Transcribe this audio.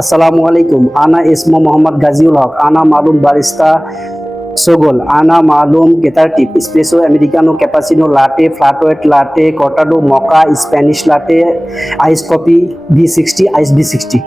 আসসালামু আলাইকুম। আনা ইসমো মোহাম্মদ গাজিউল হক, আনা মালুম বারিস্তা সোগল, আনা মালুম কেতারটিপ espresso americano cappuccino latte flat latte, cortado mocha, Spanish latte ice coffee V sixty, ice V sixty.